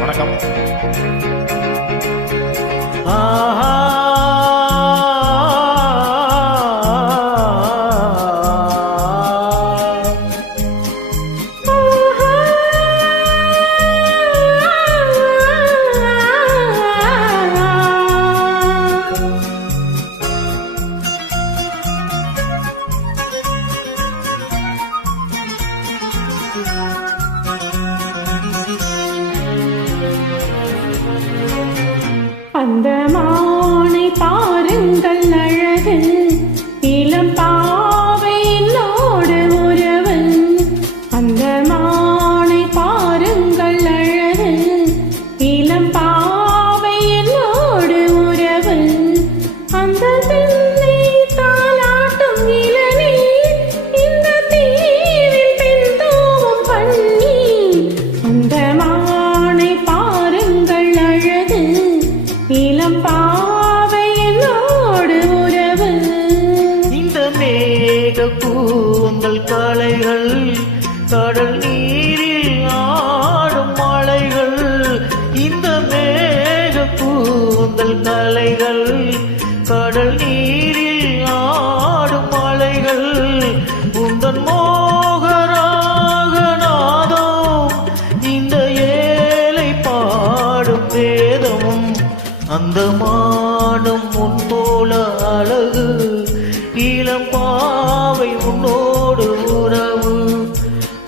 வணக்கம். அந்த மானை பாருங்கள் அழகு, இளம் பாவை என்னோடு உறவு. அந்த மானை பாருங்கள் அழகு, இளம் பாவை என்னோடு உறவு. அந்த தென்னை தாலாட்டும் இளநீர், இந்த தீவில் பெண் தூவும் பன்னீர். அந்த மானை பாருங்கள் அழகு, இளம் பாவை என்னோடு உறவு. இந்த மேக பூங்கள் கலைகள், கடல் நீரில் ஆடும் மலைகள். இந்த மேக பூங்கள் கலைகள், கடல் நீரில் ஆடும் மலைகள். உந்தன் மோகராக நாதம், இந்த ஏழை பாடும் வேதமும். அந்த மானம் உன் போல அழகு, இளம் பாவை உன்னோடு உறவு.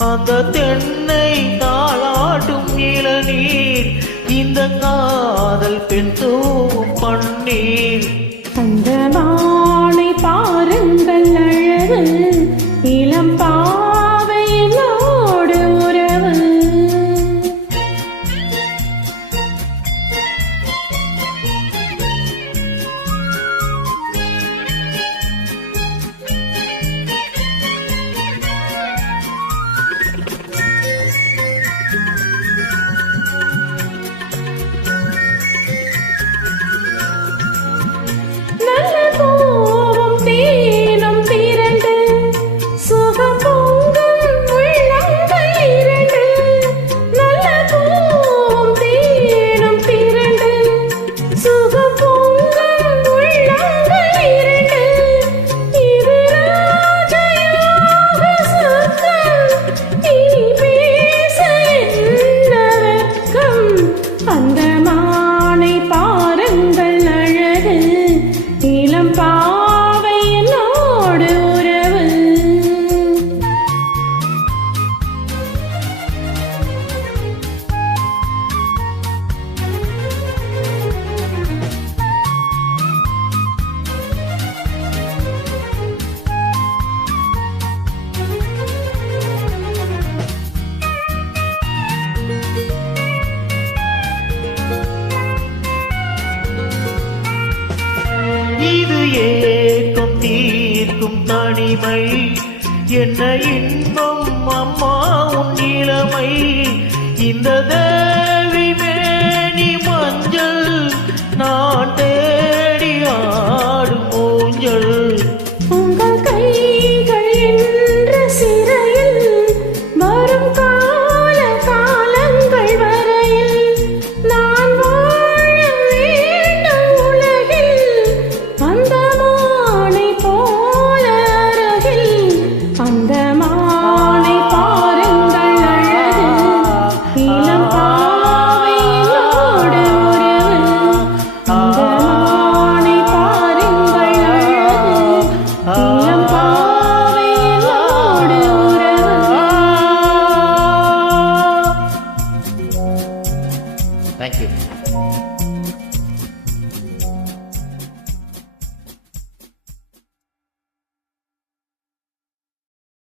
அந்த தென்னை தாளாட்டும் இளநீர், இந்த காதல் பெண் தூவும் பன்னீர். அந்த மானை பாருங்கள் அழகு, இளம் பாவை என்னோடு உறவு. நல்ல பூவும் தேனும் திரண்டு, சுகம் பொங்கும் உள்ளங்கள் இரண்டு. நல்ல பூவும் தேனும் திரண்டு, சுகம் பொங்கும் உள்ளங்கள் இரண்டு. இது ராஜயோக சொர்க்கம், இனி பேச என்ன வெட்கம். அந்த மானை பாருங்கள் அழகு, இளம் பாவை என்னோடு உறவு. இது ஏற்கும் தீர்க்கும் தனிமை, என்ன இன்பம் அம்மா உன் இளமை. இந்த